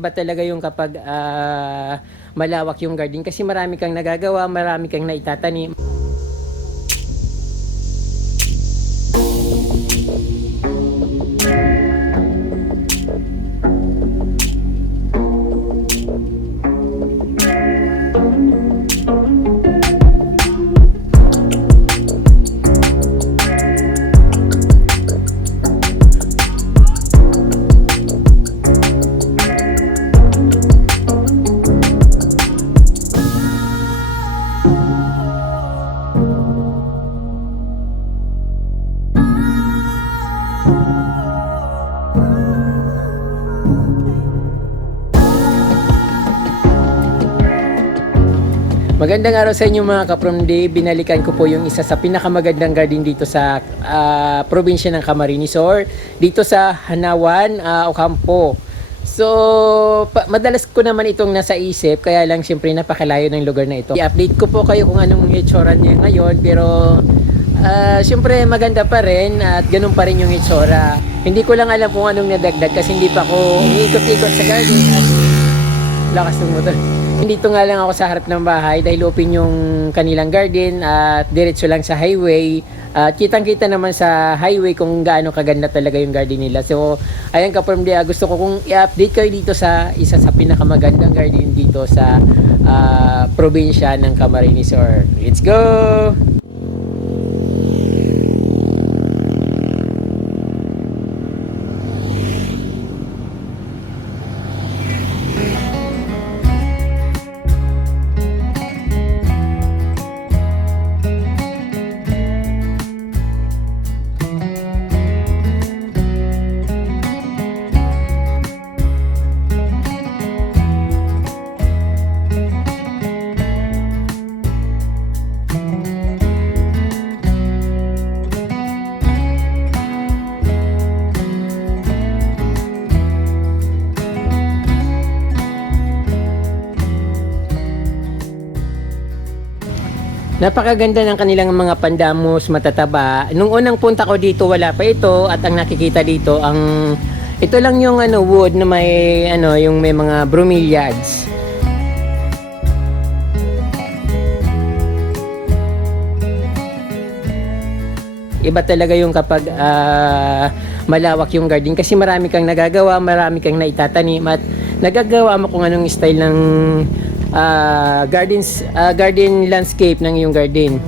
Iba talaga yung kapag malawak yung garden kasi marami kang nagagawa, marami kang naitatanim. Magandang araw sa inyo mga ka-From-Day. Binalikan ko po yung isa sa pinakamagandang garden dito sa probinsya ng Camarines or dito sa Hanawan, Ocampo. So, madalas ko naman itong nasa isip, kaya lang siyempre napakalayo ng lugar na ito. I-update ko po kayo kung anong itsura niya ngayon, pero siyempre maganda pa rin at ganun pa rin yung itsura. Hindi ko lang alam kung anong nadagdag kasi hindi pa ako umiikot-ikot sa garden. Lakas ng motor. Dito nga lang ako sa harap ng bahay dahil open yung kanilang garden at diretso lang sa highway. Kitang-kita naman sa highway kung gaano kaganda talaga yung garden nila. So, ayan ka-From Day, gusto ko kung i-update kayo dito sa isa sa pinakamagandang garden dito sa probinsya ng Camarines Sur. Let's go! Napakaganda ng kanilang mga pandamos, matataba. Nung unang punta ko dito, wala pa ito at ang nakikita dito ito lang yung wood na may yung may mga bromeliads. Iba talaga yung kapag malawak yung garden kasi marami kang nagagawa, marami kang naitatanim at nagagawa mo kung anong style ng garden landscape ng iyong garden.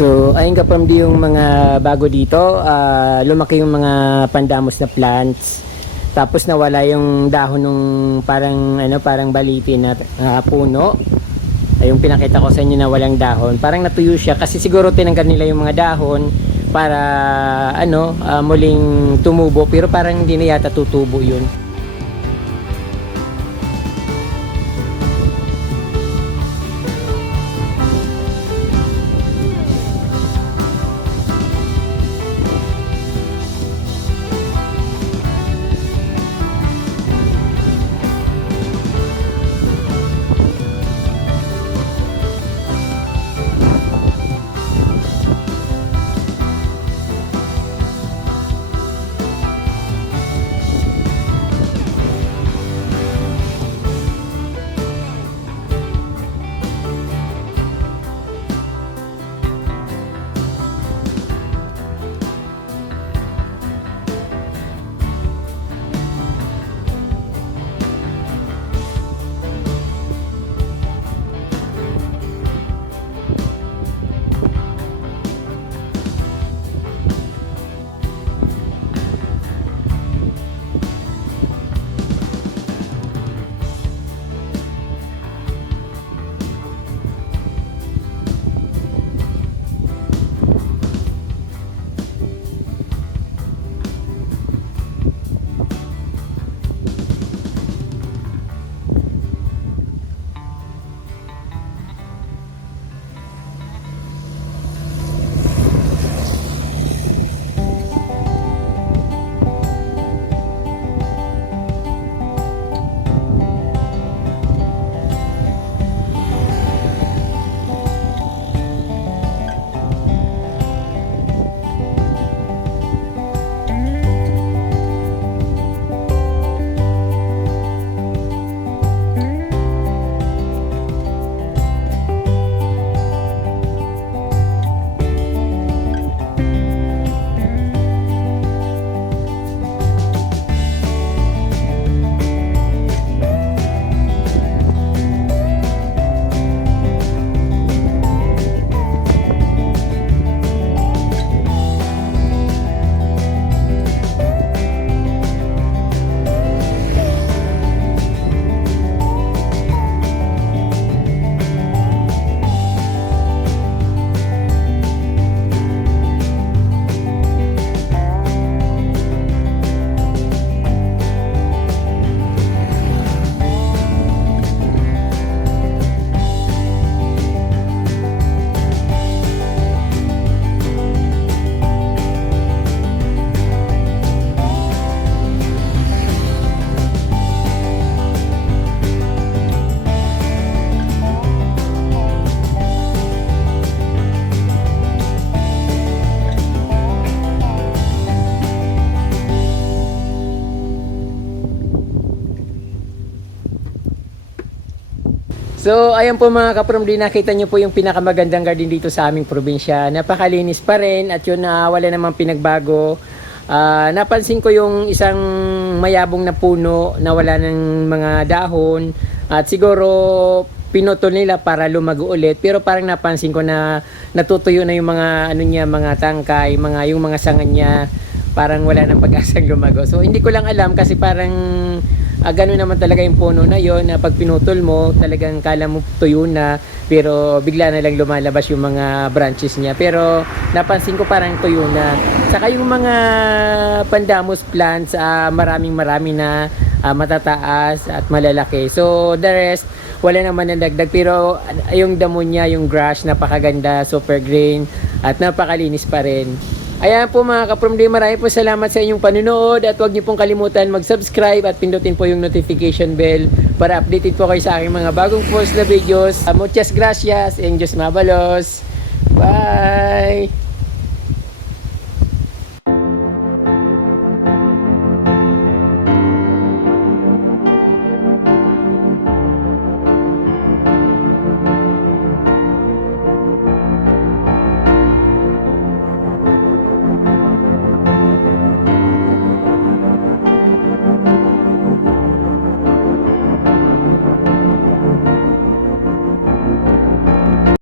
So, ayun ka from yung mga bago dito, lumaki yung mga pandamos na plants. Tapos nawala yung dahon ng parang balitin na puno. Ay, yung pinakita ko sa inyo na walang dahon. Parang natuyo siya kasi siguro tinanggal nila yung mga dahon para muling tumubo, pero parang hindi na yata tutubo yun. So, ayan po mga ka-PROMD, nakita nyo po yung pinakamagandang garden dito sa aming probinsya. Napakalinis pa rin at yun wala namang pinagbago. Napansin ko yung isang mayabong na puno na wala ng mga dahon at siguro pinutol nila para lumago ulit, pero parang napansin ko na natutuyo na yung mga mga tangkay, yung mga sanga niya, parang wala nang pag-asang lumago. So hindi ko lang alam kasi parang gano'n naman talaga yung puno na yon, na pag pinutol mo talagang kala mo tuyo na, pero bigla na lang lumalabas yung mga branches niya, pero napansin ko parang tuyo na. Saka yung mga pandanus plants, marami na matataas at malalaki. So the rest wala naman na dagdag, pero yung damo niya, yung grass, napakaganda, super green at napakalinis pa rin. Ayan po mga ka-PROMD, marami po salamat sa inyong panunood at huwag niyo pong kalimutan mag-subscribe at pindutin po yung notification bell para updated po kayo sa aking mga bagong post na videos. Muchas gracias and Diyos mabalos. Bye!